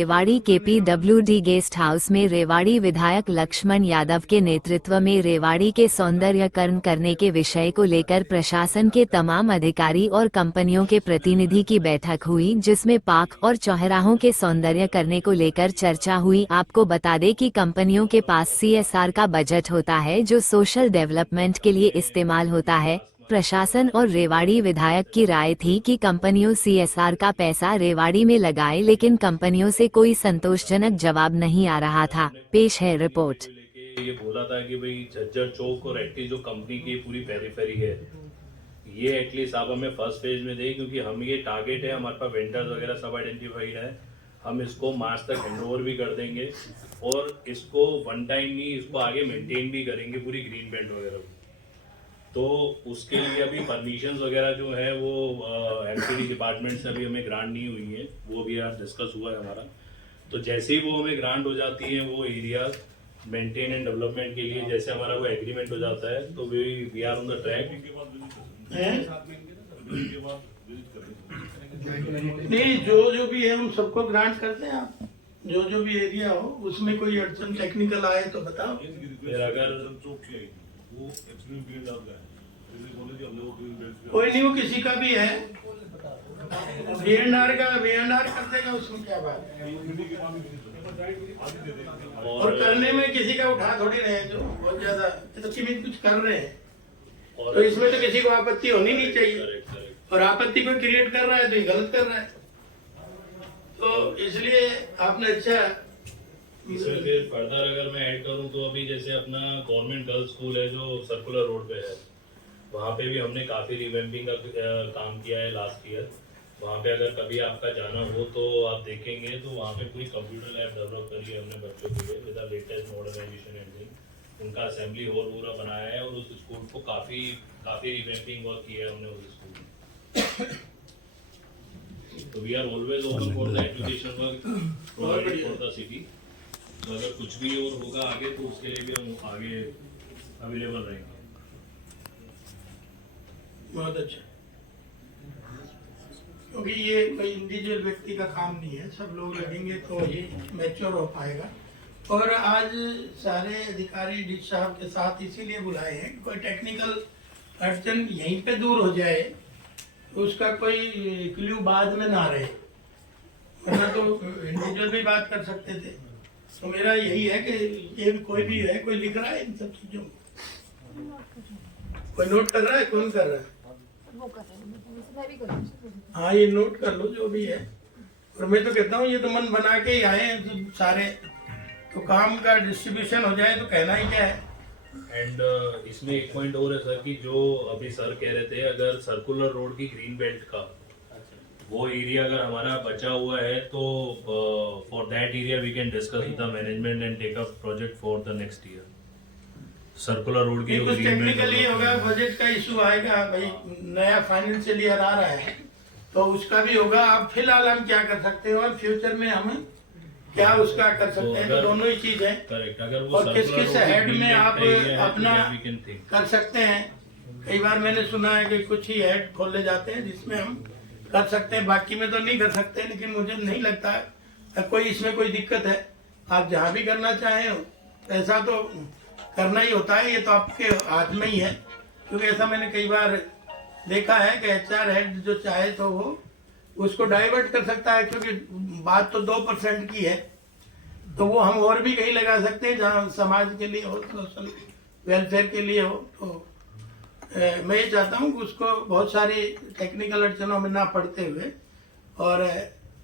रेवाड़ी के PWD guest house में रेवाड़ी विधायक लक्ष्मण यादव के नेतृत्व में रेवाड़ी के सौंदर्यकरण करने के विषय को लेकर प्रशासन के तमाम अधिकारी और कंपनियों के प्रतिनिधि की बैठक हुई, जिसमें पार्क और चौराहों के सौंदर्य करने को लेकर चर्चा हुई। आपको बता दें कि कंपनियों के पास CSR का बजट होता है जो सोशल डेवलपमेंट के लिए इस्तेमाल होता है। प्रशासन और रेवाड़ी विधायक की राय थी कि कंपनियों CSR का पैसा रेवाड़ी में लगाए, लेकिन कंपनियों से कोई संतोषजनक जवाब नहीं आ रहा था। पेश है रिपोर्ट। ये बोला था कि भाई झज्जर चौक और एटलीस्ट जो कंपनी की पूरी पेरिफेरी है ये एटलीस्ट आप हमें फर्स्ट फेज में दें, क्योंकि हम ये टारगेट है, हमारे पास वेंडर्स वगैरह सब आइडेंटिफाइड है। हम इसको मार्च तक हैंडओवर भी कर देंगे और इसको वन टाइम नहीं, इसको आगे मेंटेन भी करेंगे पूरी ग्रीन बेल्ट वगैरह। तो उसके लिए अभी परमिशंस वगैरह जो है वो MCD डिपार्टमेंट से अभी हमें ग्रांट नहीं हुई है, वो भी आज डिस्कस हुआ है हमारा। तो जैसे ही वो हमें ग्रांट हो जाती है वो एरिया मेंटेन एंड डेवलपमेंट के लिए, जैसे हमारा वो एग्रीमेंट हो जाता है तो we are on the track. नहीं, जो भी है हम सबको ग्रांट करते हैं। आप जो भी एरिया हो उसमें कोई अड़चन टेक्निकल आए तो बताओ। फिर अगर कोई नहीं, वो किसी का भी है, VNR कर देगा, उसमें क्या बात है। और करने में किसी का उठा थोड़ी रहे, जो बहुत ज्यादा तो कुछ कर रहे हैं तो इसमें तो किसी को आपत्ति होनी नहीं चाहिए, और आपत्ति कोई क्रिएट कर रहा है तो ये गलत कर रहा है। तो इसलिए आपने अच्छा इसमें फिर फर्दर अगर मैं ऐड करूं तो अभी जैसे अपना गवर्नमेंट गर्ल्स स्कूल है जो सर्कुलर रोड पे है, वहाँ पे भी हमने काफ़ी रिवैम्पिंग का काम किया है लास्ट ईयर। वहाँ पे अगर कभी आपका जाना हो तो आप देखेंगे तो वहाँ पे पूरी कंप्यूटर लैब डेवलप करी है हमने बच्चों के लिए with the latest modernization and thing. उनका असेंबली हॉल पूरा बनाया है और उस स्कूल को काफ़ी रिवैम्पिंग वर्क किया है हमने उस स्कूल में। तो we are always open for the education work provided for the city. तो अगर कुछ भी और होगा आगे तो उसके लिए भी हम आगे अवेलेबल रहेंगे। बहुत अच्छा, क्योंकि ये कोई इंडिविजुअल व्यक्ति का काम नहीं है, सब लोग लगेंगे तो ये मैच्योर हो पाएगा। और आज सारे अधिकारी डी साहब के साथ इसीलिए बुलाए हैं कि कोई टेक्निकल अड़चन यहीं पे दूर हो जाए, उसका कोई क्ल्यू बाद में ना रहे, वरना तो इंडिविजुअल भी बात कर सकते थे। तो मेरा यही है कि ये कोई भी है, कोई लिख रहा है इन सब चीजों को, कोई नोट कर रहा है, कौन कर रहा है? हाँ, ये नोट कर लो जो भी है। और मैं तो कहता हूँ ये तो मन बना के ही आए हैं सारे, तो काम का डिस्ट्रीब्यूशन हो जाए तो कहना ही क्या है। एंड इसमें एक पॉइंट और है सर कि जो अभी सर कह रहे थे, अगर सर्कुलर रोड की ग्रीन बेल्ट का वो एरिया अगर हमारा बचा हुआ है तो for that area we can discuss with the management and take up project for the next year. Circular road की कुछ टेक्निकली होगा, बजट का इशू आएगा, भाई नया फाइनेंशियल ईयर आ रहा है तो उसका भी होगा। अब फिलहाल हम क्या कर सकते हैं और फ्यूचर में हम क्या उसका कर सकते हैं, तो दोनों ही चीज है। करेक्ट, अगर वो और किस किस हेड में आप अपना कर सकते हैं। कई बार मैंने सुना है कि कुछ ही हेड खोले जाते हैं जिसमें हम कर सकते हैं, बाकी में तो नहीं कर सकते। लेकिन मुझे नहीं लगता कोई इसमें कोई दिक्कत है, आप जहाँ भी करना चाहें ऐसा तो करना ही होता है, ये तो आपके हाथ में ही है। क्योंकि ऐसा मैंने कई बार देखा है कि HR हेड जो चाहे तो वो उसको डाइवर्ट कर सकता है, क्योंकि बात तो 2% की है, तो वो हम और भी कहीं लगा सकते हैं जहाँ समाज के लिए हो, सोशल वेलफेयर के लिए हो। तो मैं ये चाहता हूँ कि उसको बहुत सारी टेक्निकल अड़चनों में ना पड़ते हुए, और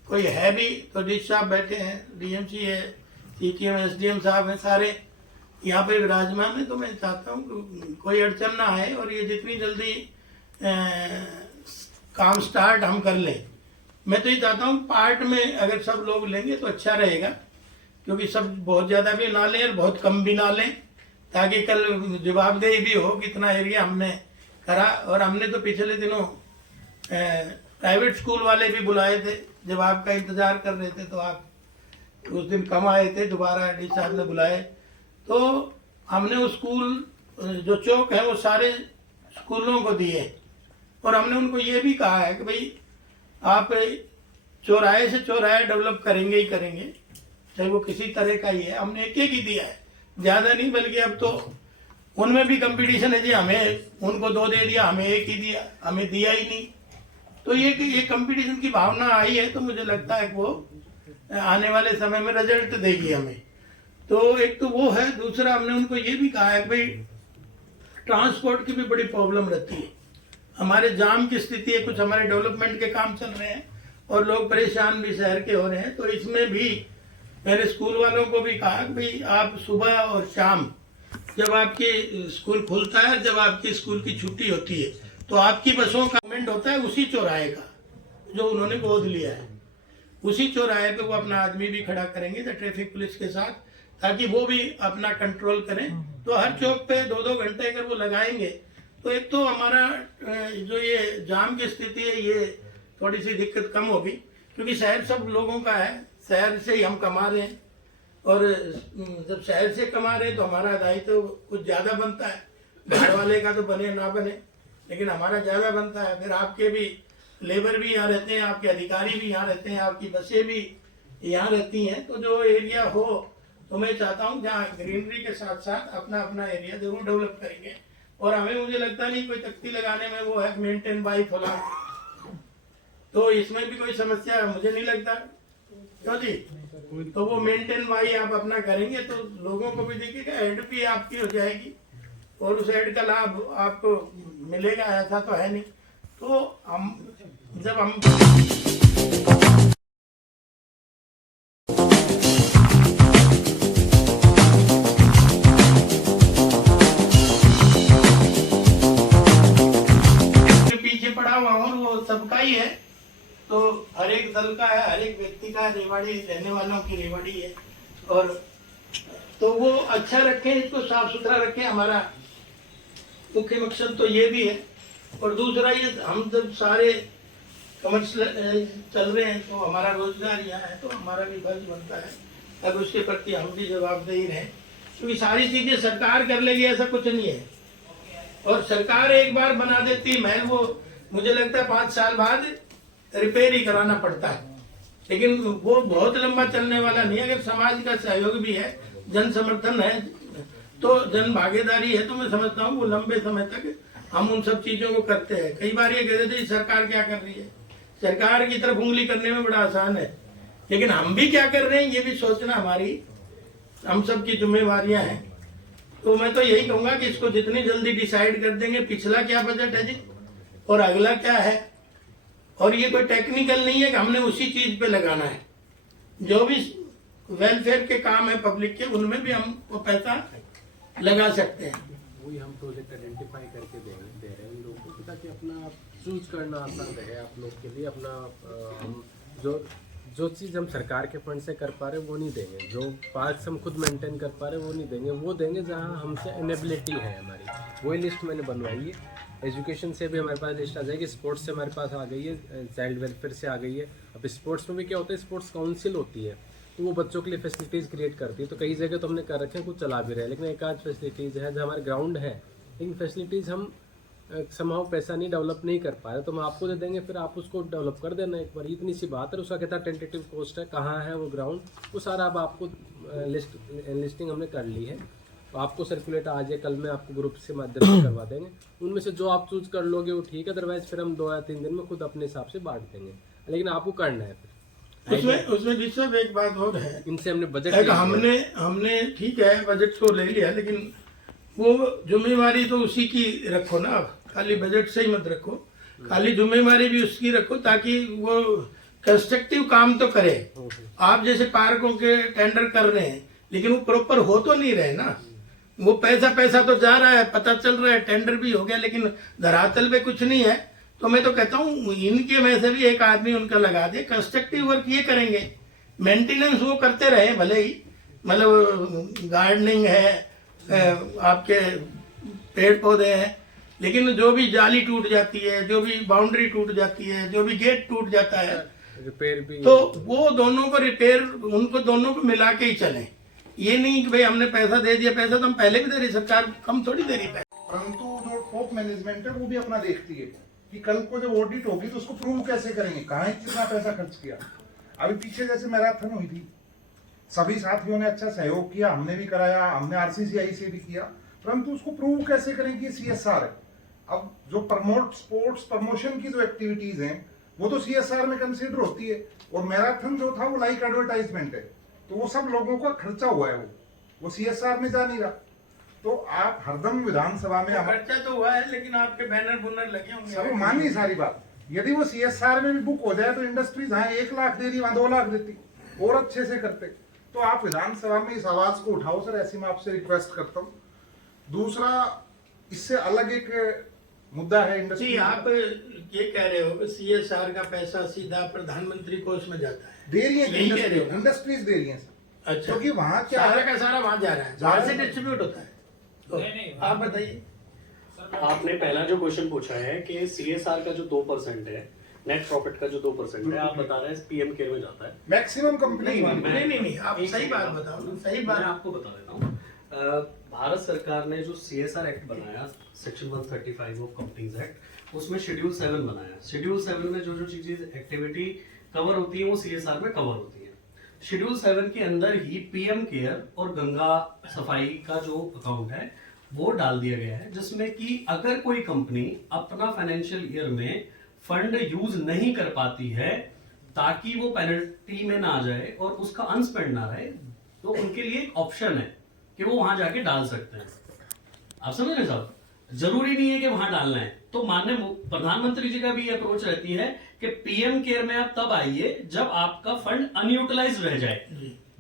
कोई है भी तो डी साहब बैठे हैं, DMC है, CTM SDM साहब हैं, सारे यहाँ पे विराजमान है। तो मैं चाहता हूँ कि कोई अड़चन ना आए और ये जितनी जल्दी काम स्टार्ट हम कर लें। मैं तो ये चाहता हूँ पार्ट में अगर सब लोग लेंगे तो अच्छा रहेगा, क्योंकि सब बहुत ज़्यादा भी ना लें और बहुत कम भी ना लें, ताकि कल जवाबदेही भी हो कितना एरिया हमने करा। और हमने तो पिछले दिनों प्राइवेट स्कूल वाले भी बुलाए थे, जब आपका इंतज़ार कर रहे थे तो आप उस दिन कम आए थे, दोबारा डी साहब ने बुलाए। तो हमने वो स्कूल जो चौक है वो सारे स्कूलों को दिए, और हमने उनको ये भी कहा है कि भाई आप चौराहे से चौराहे डेवलप करेंगे ही करेंगे, चाहे वो किसी तरह का ही है। हमने एक ही दिया है, ज्यादा नहीं, बल्कि अब तो उनमें भी कंपटीशन है जी, हमें उनको 2 दे दिया, हमें 1 ही दिया, हमें दिया ही नहीं। तो ये कंपटीशन की भावना आई है, तो मुझे लगता है कि वो आने वाले समय में रिजल्ट देगी हमें। तो एक तो वो है, दूसरा हमने उनको ये भी कहा है कि भाई ट्रांसपोर्ट की भी बड़ी प्रॉब्लम रहती है, हमारे जाम की स्थिति है, कुछ हमारे डेवलपमेंट के काम चल रहे हैं और लोग परेशान भी शहर के हो रहे हैं। तो इसमें भी मैंने स्कूल वालों को भी कहा कि भाई आप सुबह और शाम जब आपकी स्कूल खुलता है, जब आपकी स्कूल की छुट्टी होती है, तो आपकी बसों का मूवमेंट होता है उसी चौराहे का जो उन्होंने गोद लिया है, उसी चौराहे पे वो अपना आदमी भी खड़ा करेंगे ट्रैफिक पुलिस के साथ, ताकि वो भी अपना कंट्रोल करें। तो हर चौक पे 2-2 घंटे अगर वो लगाएंगे तो एक तो हमारा जो ये जाम की स्थिति है ये थोड़ी सी दिक्कत कम होगी, क्योंकि शहर सब लोगों का है, शहर से ही हम कमा रहे हैं, और जब शहर से कमा रहे हैं तो हमारा दायित्व तो कुछ ज़्यादा बनता है, बाहर वाले का तो बने ना बने, लेकिन हमारा ज़्यादा बनता है। फिर आपके भी लेबर भी यहाँ रहते हैं, आपके अधिकारी भी यहाँ रहते हैं, आपकी बसें भी यहाँ रहती हैं। तो जो एरिया हो, तो मैं चाहता हूँ जहाँ ग्रीनरी के साथ साथ अपना अपना एरिया जरूर डेवलप करेंगे। और हमें, मुझे लगता नहीं कोई तख्ती लगाने में वो है मेंटेन बाय फलां, तो इसमें भी कोई समस्या मुझे नहीं लगता, क्यों जी? तो वो मेंटेन बाई आप अपना करेंगे तो लोगों को भी दिखेगा, एड भी आपकी हो जाएगी और उस एड का लाभ आपको मिलेगा, ऐसा तो है नहीं। तो जब हम पीछे पड़ा हुआ और वो सबका ही है, तो हर एक दल का है, हर एक व्यक्ति का, रेवाड़ी रहने वालों की रेवाड़ी है, और तो वो अच्छा रखें, इसको साफ सुथरा रखें, हमारा मुख्य मकसद तो ये भी है। और दूसरा ये, हम जब सारे कमर्शियल चल रहे हैं तो हमारा रोजगार यहाँ है, तो हमारा भी फर्ज बनता है अब उसके प्रति हम भी जवाबदेही रहें, क्योंकि सारी चीजें सरकार कर लेगी ऐसा कुछ नहीं है, और सरकार एक बार बना देती महल, वो मुझे लगता है 5 साल बाद रिपेयर ही कराना पड़ता है, लेकिन वो बहुत लंबा चलने वाला नहीं है। अगर समाज का सहयोग भी है, जन समर्थन है, तो जन भागीदारी है, तो मैं समझता हूँ वो लंबे समय तक हम उन सब चीजों को करते हैं। कई बार ये कहते थे सरकार क्या कर रही है, सरकार की तरफ उंगली करने में बड़ा आसान है, लेकिन हम भी क्या कर रहे हैं ये भी सोचना हमारी, हम सब की जिम्मेवारियां हैं। तो मैं तो यही कहूंगा कि इसको जितनी जल्दी डिसाइड कर देंगे, पिछला क्या बजट है जी और अगला क्या है, और ये कोई टेक्निकल नहीं है कि हमने उसी चीज पे लगाना है, जो भी वेलफेयर के काम है पब्लिक के, उनमें भी हम वो पैसा लगा सकते हैं। वही हम प्रोजेक्ट आइडेंटिफाई करके दे रहे हैं उन लोगों को, ताकि अपना चूज करना आसान रहे आप लोग के लिए। अपना हम जो चीज़ हम सरकार के फंड से कर पा रहे वो नहीं देंगे, जो पार्क्स हम खुद मेंटेन कर पा रहे वो नहीं देंगे, वो देंगे जहाँ हमसे एनेबिलिटी है हमारी। वही लिस्ट मैंने बनवाई है। एजुकेशन से भी हमारे पास लिस्ट आ जाएगी, स्पोर्ट्स से हमारे पास आ गई है, चाइल्ड वेलफेयर से आ गई है। अब स्पोर्ट्स में भी क्या होता है, स्पोर्ट्स काउंसिल होती है, तो वो बच्चों के लिए फैसिलिटीज़ क्रिएट करती है। तो कई जगह तो हमने कर रखे हैं, कुछ चला भी रहे हैं, लेकिन एक आध फैसिलिटीज़ है, जहाँ हमारे ग्राउंड है, लेकिन फैसिलिटीज़ हम समाव पैसा नहीं डेवलप नहीं कर पा रहे, तो हम आपको दे देंगे, फिर आप उसको डेवलप कर देना एक बार, इतनी सी बात है। उसका कितना टेंटेटिव कॉस्ट है, कहाँ है वो ग्राउंड, वो सारा अब आपको लिस्टिंग हमने कर ली है। तो आपको सर्कुलेट आज या कल में आपको ग्रुप के माध्यम से करवा देंगे, उनमें से जो आप चूज कर लोगे वो ठीक है, अदरवाइज फिर हम 2 या 3 दिन में खुद अपने हिसाब से बांट देंगे, लेकिन आपको करना है फिर। उसमें भी सब एक बात और है, इनसे हमने बजट हमने ठीक है बजट को ले लिया, लेकिन वो जिम्मेवारी तो उसी की रखो ना, खाली बजट से ही मत रखो, खाली जिम्मेवारी भी उसकी रखो, ताकि वो कंस्ट्रक्टिव काम तो करे। आप जैसे पार्कों के टेंडर कर रहे हैं, लेकिन वो प्रॉपर हो तो नहीं रहे ना, वो पैसा तो जा रहा है, पता चल रहा है, टेंडर भी हो गया, लेकिन धरातल पे कुछ नहीं है। तो मैं तो कहता हूँ इनके में से भी एक आदमी उनका लगा दे, कंस्ट्रक्टिव वर्क ये करेंगे, मेंटेनेंस वो करते रहे, भले ही मतलब गार्डनिंग है, आपके पेड़ पौधे हैं, लेकिन जो भी जाली टूट जाती है, जो भी बाउंड्री टूट जाती है, जो भी गेट टूट जाता है, रिपेयर भी, तो वो दोनों को रिपेयर, उनको दोनों को मिला के ही चलें। ये नहीं कि भाई हमने पैसा दे दिया, पैसा तो हम पहले भी दे रही, सरकार कम थोड़ी दे रही पैसा। परंतु जो टॉप मैनेजमेंट है वो भी अपना देखती है, कि कल को जब ऑडिट होगी तो उसको प्रूव कैसे करेंगे, कहाँ कितना पैसा खर्च किया। अभी पीछे जैसे मैराथन हुई थी, सभी साथियों ने अच्छा सहयोग किया, हमने भी कराया, हमने RCCI से भी किया, परंतु उसको प्रूव कैसे करें कि CSR है। अब जो स्पोर्ट्स प्रमोशन की जो एक्टिविटीज हैं वो तो CSR में कंसीडर होती है, और मैराथन जो था वो लाइक एडवर्टाइजमेंट है, तो वो सब लोगों का खर्चा हुआ है, वो CSR में जा नहीं रहा। तो आप हरदम विधानसभा में खर्चा तो हुआ है, लेकिन आपके बैनर बुनर लगे होंगे। सब मानी सारी बात, यदि वो CSR में भी बुक हो जाए तो इंडस्ट्रीज हाँ 1 लाख दे रही, वहां 2 लाख देती और अच्छे से करते। तो आप विधानसभा में इस आवाज को उठाओ सर, ऐसी मैं आपसे रिक्वेस्ट करता हूँ। दूसरा, इससे अलग एक मुद्दा है इंडस्ट्री। जी, आप ये कह रहे हो कि CSR का पैसा सीधा प्रधानमंत्री कोष में जाता है, दे रही है, यही कह रहे हो ना? इंडस्ट्रीज दे रही है सर। अच्छा, क्योंकि वहाँ क्या सारा है, का सारा वहां जा रहा है, जा वहां रहा से है। डिस्ट्रीब्यूट होता है। तो आप बताइए। आपने पहला जो क्वेश्चन पूछा है कि CSR का जो 2% है, नेट प्रॉफिट का जो 2% है, आप बता रहे हैं PM केयर में जाता है। मैक्सिमम कंपनी नहीं, आप सही बात बताओ ना, सही बात। मैं आपको बता देता हूँ। भारत सरकार ने जो CSR एक्ट बनाया, सेक्शन 135 ऑफ कंपनीज एक्ट, उसमें शेड्यूल 7 बनाया। शेड्यूल 7 में जो जो चीजें एक्टिविटी कवर होती है वो CSR में कवर होती है। शेड्यूल 7 के अंदर ही PM केयर और गंगा सफाई का जो अकाउंट है वो डाल दिया गया है, जिसमें कि अगर कोई कंपनी अपना फाइनेंशियल ईयर में फंड यूज नहीं कर पाती है ताकि वो पेनल्टी में ना आ जाए और उसका अनस्पेंड ना रहे, तो उनके लिए एक ऑप्शन है कि वो वहां जाके डाल सकते हैं। आप समझ रहे साहब, जरूरी नहीं है कि वहां डालना है। तो माननीय प्रधानमंत्री जी का भी अप्रोच रहती है कि PM केयर में आप तब आइए जब आपका फंड अनयूटिलाइज रह जाए,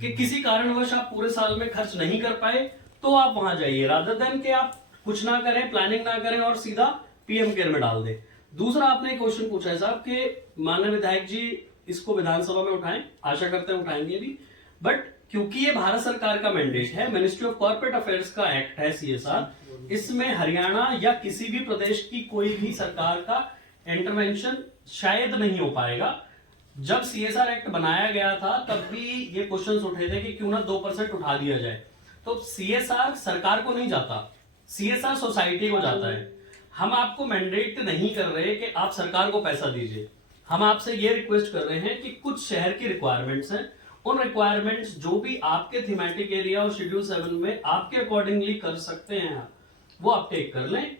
कि किसी कारणवश आप पूरे साल में खर्च नहीं कर पाए, तो आप वहां जाइए, रादर देन कि आप कुछ ना करें, प्लानिंग ना करें और सीधा PM केयर में डाल दें। दूसरा आपने एक क्वेश्चन पूछा है साहब कि माननीय विधायक जी इसको विधानसभा में उठाएं, आशा करते हैं उठाएंगे भी, बट क्योंकि ये भारत सरकार का मैंडेट है, मिनिस्ट्री ऑफ कॉर्पोरेट अफेयर्स का एक्ट है CSR, इसमें हरियाणा या किसी भी प्रदेश की कोई भी सरकार का इंटरवेंशन शायद नहीं हो पाएगा। जब CSR एक्ट बनाया गया था तब भी ये क्वेश्चंस उठे थे कि क्यों ना 2% उठा दिया जाए। तो CSR सरकार को नहीं जाता, CSR सोसाइटी को जाता है। हम आपको मैंडेट नहीं कर रहे कि आप सरकार को पैसा दीजिए, हम आपसे ये रिक्वेस्ट कर रहे हैं कि कुछ शहर की रिक्वायरमेंट्स हैं, उन रिक्वायरमेंट्स जो भी आपके थीमेटिक एरिया और शेड्यूल 7 में आपके अकॉर्डिंगली कर सकते हैं, वो आप टेक कर लें।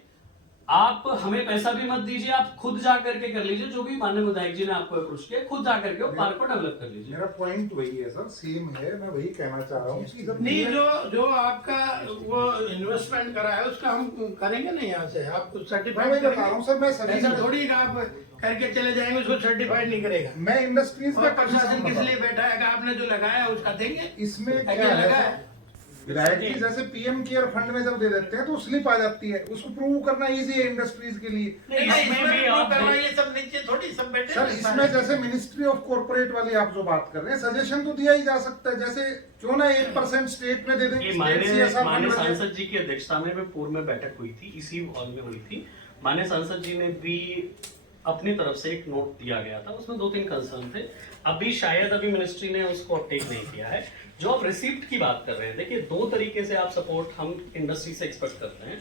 आप हमें पैसा भी मत दीजिए, आप खुद जा करके कर लीजिए, जो भी माननीय विधायक जी ने आपको अप्रोच किया, खुद जा करके वो पार्क को डेवलप कर लीजिए। मेरा पॉइंट वही है सर, सेम है, मैं वही कहना चाह रहा हूँ कि जब नहीं, जो आपका वो इन्वेस्टमेंट करा है उसका हम करेंगे ना यहाँ से, आप मैं सर्टिफाइड वही बता रहा हूँ सर, मैं सभी ऐसा थोड़ी कि आप करके चले जाएंगे, उसको सर्टिफाइड नहीं करेगा। मैं इंडस्ट्रीज और प्रशासन किस लिए बैठा है कि आपने जो लगाया है उसका देंगे। इसमें क्या क्या लगा है, है? विधायक जी जैसे PM केयर फंड में जब दे देते हैं तो स्लिप आ जाती है, उसको प्रूव करना इजी है इंडस्ट्रीज के लिए। नहीं, इसमें भी आप करना, ये सब नीचे थोड़ी सब बैठे सर हैं। इसमें जैसे मिनिस्ट्री ऑफ कॉर्पोरेट वाली आप जो बात कर रहे हैं, सजेशन तो दिया ही जा सकता है, जैसे क्यों ना 1% स्टेट में दे दें, ये स्टेट CSR फंड माननीय में दे। सांसद जी की अध्यक्षता में पूर्व में बैठक हुई थी, इसी हॉल में हुई थी। माननीय सांसद जी ने भी अपनी तरफ से एक नोट दिया गया था, उसमें 2-3 कंसर्न थे। अभी मिनिस्ट्री ने उसको अपटेक नहीं किया है। जो आप रिसीप्ट की बात कर रहे हैं, देखिए 2 तरीके से आप सपोर्ट हम इंडस्ट्री से एक्सपेक्ट करते हैं।